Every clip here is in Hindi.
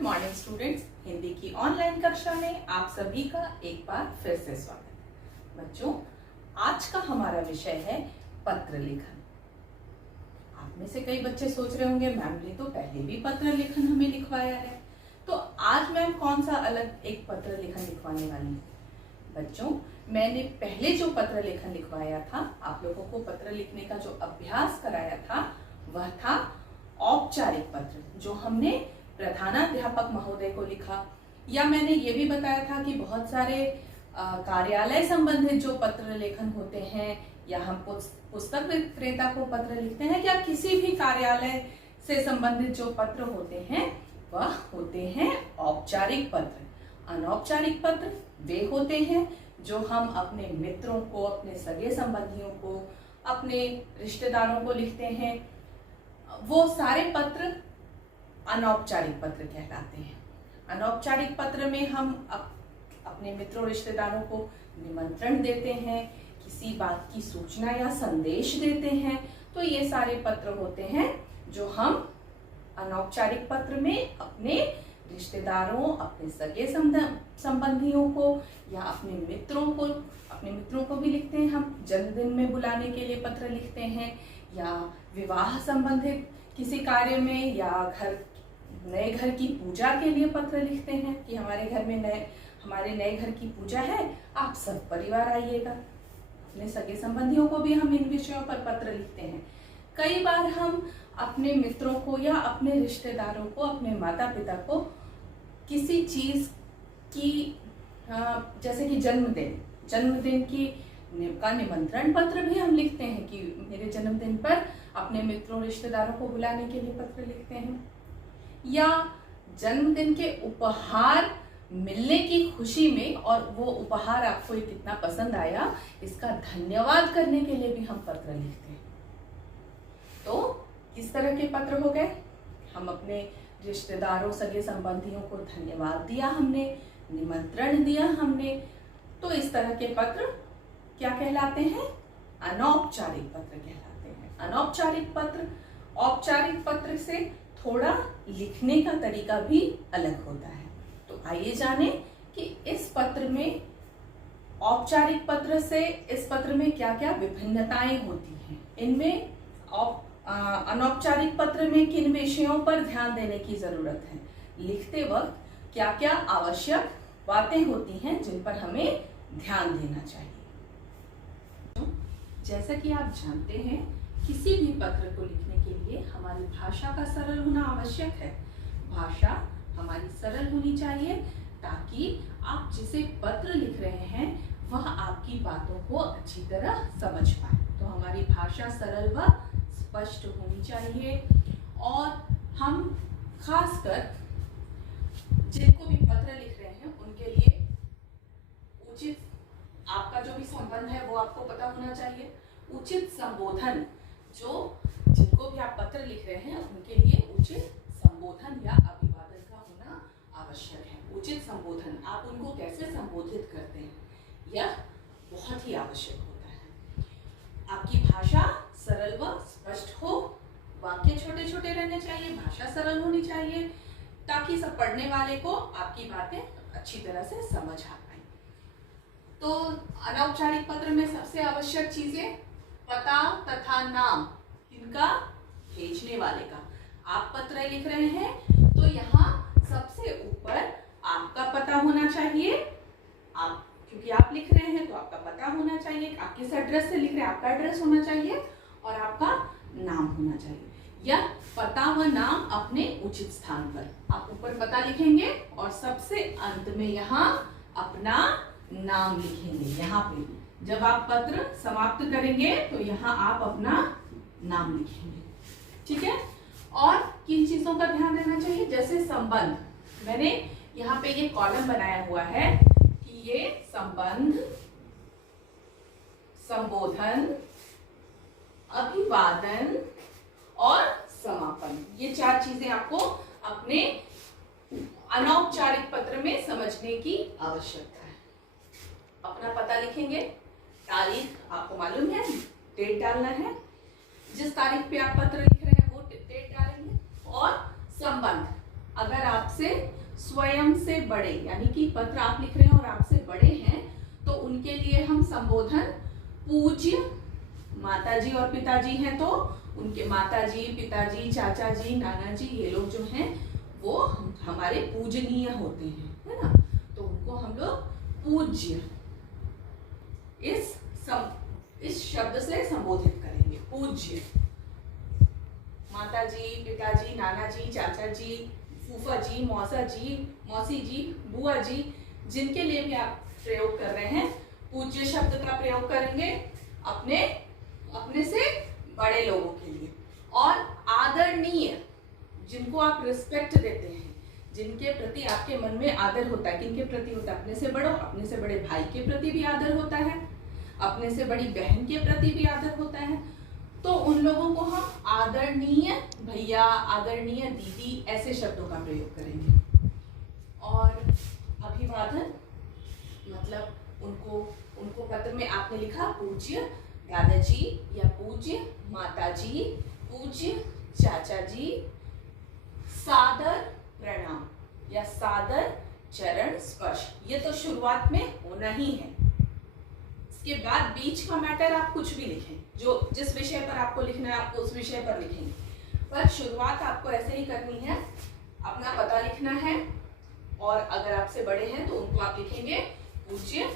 गुड मॉर्निंग स्टूडेंट्स, हिंदी की ऑनलाइन कक्षा में आप सभी का एक बार फिर से स्वागत है। बच्चों, आज का हमारा विषय है पत्र लेखन। आप में से कई बच्चे सोच रहे होंगे मैम ने तो पहले भी पत्र लेखन हमें लिखवाया है, तो आज मैम कौन सा अलग एक पत्र लेखन लिखवाने वाली है। बच्चों, मैंने पहले जो पत्र लेखन लिखवाया था, आप लोगों को पत्र लिखने का जो अभ्यास कराया था वह था औपचारिक पत्र, जो हमने प्रधानाध्यापक महोदय को लिखा। या मैंने ये भी बताया था कि बहुत सारे कार्यालय संबंधित जो पत्र लेखन होते हैं, या हम पुस्तक विक्रेता को पत्र लिखते हैं, या किसी भी कार्यालय से संबंधित जो पत्र होते हैं वह होते हैं औपचारिक पत्र। अनौपचारिक पत्र वे होते हैं जो हम अपने मित्रों को, अपने सगे संबंधियों को, अपने रिश्तेदारों को लिखते हैं। वो सारे पत्र अनौपचारिक पत्र कहलाते हैं। अनौपचारिक पत्र में हम अपने मित्रों रिश्तेदारों को निमंत्रण देते हैं, किसी बात की सूचना या संदेश देते हैं। तो ये सारे पत्र होते हैं जो हम अनौपचारिक पत्र में अपने रिश्तेदारों, अपने सगे संबंधियों को या अपने मित्रों को भी लिखते हैं। हम जन्मदिन में बुलाने के लिए पत्र लिखते हैं, या विवाह संबंधित किसी कार्य में, या नए घर की पूजा के लिए पत्र लिखते हैं कि हमारे नए घर की पूजा है, आप सब परिवार आइएगा। अपने सगे संबंधियों को भी हम इन विषयों पर पत्र लिखते हैं। कई बार हम अपने मित्रों को या अपने रिश्तेदारों को, अपने माता पिता को किसी चीज की, जैसे कि जन्मदिन का निमंत्रण पत्र भी हम लिखते हैं कि मेरे जन्मदिन पर अपने मित्रों रिश्तेदारों को बुलाने के लिए पत्र लिखते हैं। या जन्मदिन के उपहार मिलने की खुशी में, और वो उपहार आपको कितना पसंद आया, इसका धन्यवाद करने के लिए भी हम पत्र लिखते हैं। तो किस तरह के पत्र हो गए? हम अपने रिश्तेदारों, सगे संबंधियों को धन्यवाद दिया हमने, निमंत्रण दिया हमने। तो इस तरह के पत्र क्या कहलाते हैं? अनौपचारिक पत्र कहलाते हैं। अनौपचारिक पत्र औपचारिक पत्र से थोड़ा लिखने का तरीका भी अलग होता है। तो आइए जाने कि इस पत्र में, औपचारिक पत्र से इस पत्र में क्या क्या विभिन्नताएं होती हैं। इनमें अनौपचारिक पत्र में किन विषयों पर ध्यान देने की जरूरत है, लिखते वक्त क्या क्या आवश्यक बातें होती हैं जिन पर हमें ध्यान देना चाहिए। जैसा कि आप जानते हैं, किसी भी पत्र को लिखने के लिए हमारी भाषा का सरल होना आवश्यक है। भाषा हमारी सरल होनी चाहिए ताकि आप जिसे पत्र लिख रहे हैं वह आपकी बातों को अच्छी तरह समझ पाए। तो हमारी भाषा सरल व स्पष्ट होनी चाहिए। और हम खासकर जिनको भी पत्र लिख रहे हैं उनके लिए उचित, आपका जो भी संबंध है वो आपको पता होना चाहिए। उचित संबोधन, जिनको भी आप पत्र लिख रहे हैं उनके लिए उचित संबोधन या अभिवादन का होना आवश्यक है। उचित संबोधन, आप उनको कैसे संबोधित करते हैं, यह बहुत ही आवश्यक होता है। आपकी भाषा सरल व स्पष्ट हो, वाक्य छोटे छोटे रहने चाहिए, भाषा सरल होनी चाहिए, ताकि सब पढ़ने वाले को आपकी बातें अच्छी तरह से समझ आ पाए। तो अनौपचारिक पत्र में सबसे आवश्यक चीजें पता तथा नाम, इनका भेजने वाले का। आप पत्र लिख रहे हैं तो यहाँ सबसे ऊपर आपका पता होना चाहिए। आप क्योंकि आप लिख रहे हैं तो आपका पता होना चाहिए। आप किस एड्रेस से लिख रहे हैं, आपका एड्रेस होना चाहिए और आपका नाम होना चाहिए। या पता व नाम अपने उचित स्थान पर, आप ऊपर पता लिखेंगे और सबसे अंत में यहाँ अपना नाम लिखेंगे। यहाँ पे जब आप पत्र समाप्त करेंगे तो यहाँ आप अपना नाम लिखेंगे, ठीक है। और किन चीजों का ध्यान देना चाहिए, जैसे संबंध, मैंने यहाँ पे ये कॉलम बनाया हुआ है कि ये संबंध, संबोधन, अभिवादन और समापन, ये चार चीजें आपको अपने अनौपचारिक पत्र में समझने की आवश्यकता है। अपना पता लिखेंगे, तारीख आपको मालूम है, डेट डालना है, जिस तारीख पे आप पत्र लिख रहे हैं वो डेट डालेंगे। और संबंध, अगर आपसे स्वयं से बड़े, यानी कि पत्र आप लिख रहे हैं और आपसे बड़े हैं, तो उनके लिए हम संबोधन पूज्य, माताजी और पिताजी हैं तो उनके माताजी, पिताजी, चाचा जी, नाना जी, ये लोग जो हैं वो हमारे पूजनीय होते हैं, है ना। तो उनको हम लोग पूज्य इस शब्द से संबोधित करेंगे, पूज्य। माताजी, पिताजी, नाना जी, चाचा जी, फूफा जी, मौसा जी, मौसी जी, बुआ जी, जिनके लिए भी आप प्रयोग कर रहे हैं, पूज्य शब्द का प्रयोग करेंगे अपने से बड़े लोगों के लिए। और आदरणीय, जिनको आप रिस्पेक्ट देते हैं, जिनके प्रति आपके मन में आदर होता है, किनके प्रति होता है? अपने से बड़ों, अपने से बड़े भाई के प्रति भी आदर होता है, अपने से बड़ी बहन के प्रति भी आदर होता है, तो उन लोगों को हम आदरणीय भैया, आदरणीय दीदी, ऐसे शब्दों का प्रयोग करेंगे। और अभिवादन मतलब उनको पत्र में आपने लिखा पूज्य दादाजी या पूज्य माताजी, पूज्य चाचा जी, सादर प्रणाम या सादर चरण स्पर्श, ये तो शुरुआत में होना ही है। इसके बाद बीच का मैटर आप कुछ भी लिखें, जो जिस विषय पर आपको लिखना है आपको उस विषय पर लिखेंगे, पर शुरुआत आपको ऐसे ही करनी है। अपना पता लिखना है और अगर आपसे बड़े हैं तो उनको आप लिखेंगे पूज्य,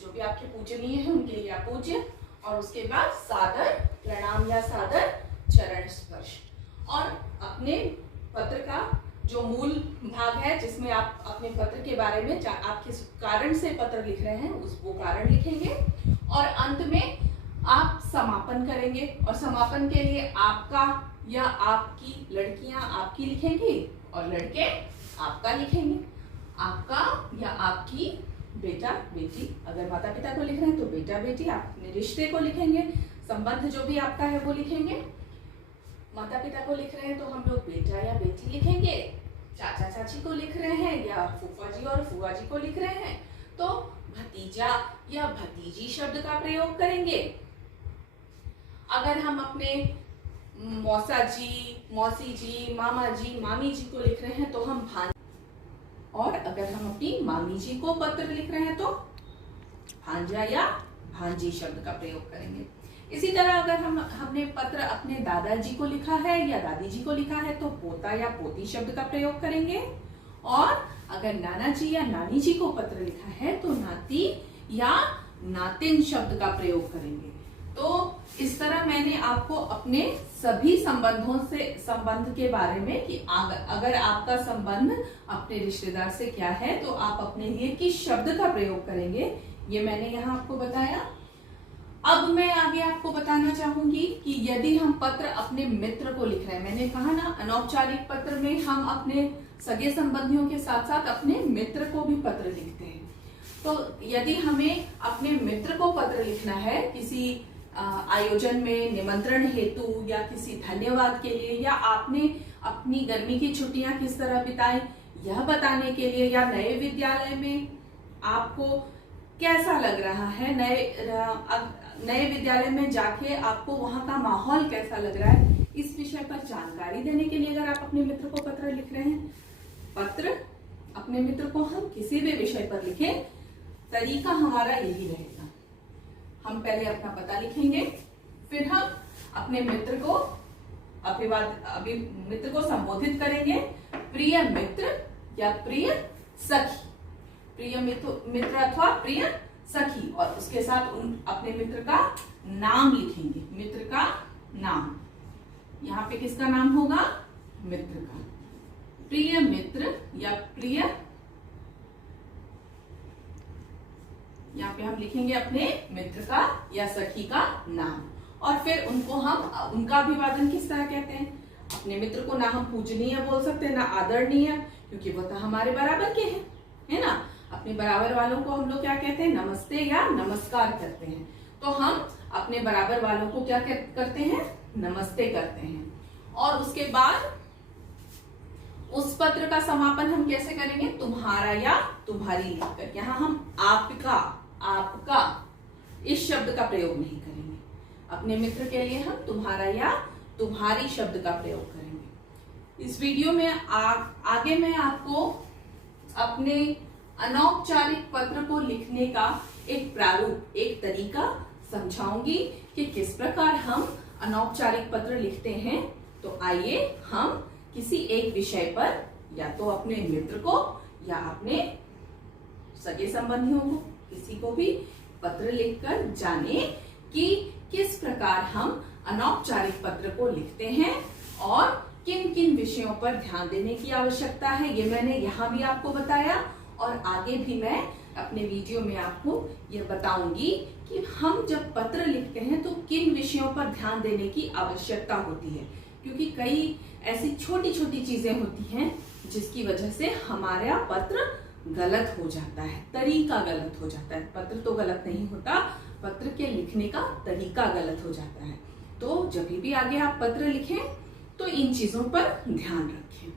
जो भी आपके पूजनीय है उनके लिए आप पूज्य, और उसके बाद सादर प्रणाम या सादर चरण स्पर्श। और अपने पत्र का जो मूल भाग है, जिसमें आप अपने पत्र के बारे में आप किस कारण से पत्र लिख रहे हैं वो कारण लिखेंगे, और अंत में आप समापन करेंगे। और समापन के लिए आपका या आपकी, लड़कियां आपकी लिखेंगी और लड़के आपका लिखेंगे, आपका या आपकी, बेटा बेटी, अगर माता पिता को लिख रहे हैं तो बेटा बेटी, आप अपने रिश्ते को लिखेंगे, संबंध जो भी आपका है वो लिखेंगे। माता पिता को लिख रहे हैं तो हम लोग बेटा या बेटी लिखेंगे, चाचा चाची को लिख रहे हैं या फूफा जी और फूआ जी को लिख रहे हैं तो भतीजा या भतीजी शब्द का प्रयोग करेंगे। अगर हम अपने मौसा जी, मौसी जी, मामा जी, मामी जी को लिख रहे हैं तो हम भांजा, और अगर हम अपनी मामी जी को पत्र लिख रहे हैं तो भांजा या भांजी शब्द का प्रयोग करेंगे। इसी तरह अगर हमने पत्र अपने दादाजी को लिखा है या दादी जी को लिखा है तो पोता या पोती शब्द का प्रयोग करेंगे, और अगर नाना जी या नानी जी को पत्र लिखा है तो नाती या नातिन शब्द का प्रयोग करेंगे। तो इस तरह मैंने आपको अपने सभी संबंध के बारे में कि अगर आपका संबंध अपने रिश्तेदार से क्या है तो आप अपने लिए किस शब्द का प्रयोग करेंगे, ये मैंने यहाँ आपको बताया। अब मैं आगे आपको बताना चाहूंगी कि यदि हम पत्र अपने मित्र को लिख रहे हैं, मैंने कहा ना अनौपचारिक पत्र में हम अपने सगे संबंधियों के साथ साथ अपने मित्र को भी पत्र लिखते हैं। तो यदि हमें अपने मित्र को पत्र लिखना है किसी आयोजन में, निमंत्रण हेतु या किसी धन्यवाद के लिए, या आपने अपनी गर्मी की छुट्टियां किस तरह बिताई यह बताने के लिए, या नए विद्यालय में आपको कैसा लग रहा है, नए विद्यालय में जाके आपको वहां का माहौल कैसा लग रहा है, इस विषय पर जानकारी देने के लिए अगर आप अपने मित्र को पत्र लिख रहे हैं, पत्र अपने मित्र को हम किसी भी विषय पर लिखें, तरीका हमारा यही रहेगा। हम पहले अपना पता लिखेंगे, फिर हम अपने मित्र को मित्र को संबोधित करेंगे प्रिय मित्र या प्रिय सखी, प्रिय मित्र अथवा प्रिय सखी, और उसके साथ अपने मित्र का नाम लिखेंगे, मित्र का नाम। यहाँ पे किसका नाम होगा? मित्र का। प्रिय मित्र या प्रिय, यहाँ पे हम लिखेंगे अपने मित्र का या सखी का नाम, और फिर उनका अभिवादन किस तरह कहते हैं। अपने मित्र को ना हम पूजनीय बोल सकते हैं ना आदरणीय, क्योंकि वो तो हमारे बराबर के हैं, है ना। अपने बराबर वालों को हम लोग क्या कहते हैं? नमस्ते या नमस्कार करते हैं। तो हम अपने बराबर वालों को क्या करते हैं? नमस्ते करते हैं। और उसके बाद उस पत्र का समापन हम कैसे करेंगे? तुम्हारा या तुम्हारी लिखकर। यहाँ हम आपका इस शब्द का प्रयोग नहीं करेंगे। अपने मित्र के लिए हम तुम्हारा या तुम्हारी शब्द का प्रयोग करेंगे। इस वीडियो में आगे मैं आपको अपने अनौपचारिक पत्र को लिखने का एक प्रारूप, एक तरीका समझाऊंगी कि किस प्रकार हम अनौपचारिक पत्र लिखते हैं। तो आइए हम किसी एक विषय पर या तो अपने मित्र को या अपने सगे संबंधियों को, किसी को भी पत्र लिखकर जाने कि किस प्रकार हम अनौपचारिक पत्र को लिखते हैं और किन किन विषयों पर ध्यान देने की आवश्यकता है। ये मैंने यहाँ भी आपको बताया और आगे भी मैं अपने वीडियो में आपको ये बताऊंगी कि हम जब पत्र लिखते हैं तो किन विषयों पर ध्यान देने की आवश्यकता होती है, क्योंकि कई ऐसी छोटी छोटी चीजें होती हैं जिसकी वजह से हमारा पत्र गलत हो जाता है, तरीका गलत हो जाता है। पत्र तो गलत नहीं होता, पत्र के लिखने का तरीका गलत हो जाता है। तो जब भी आगे आप पत्र लिखें तो इन चीजों पर ध्यान रखें।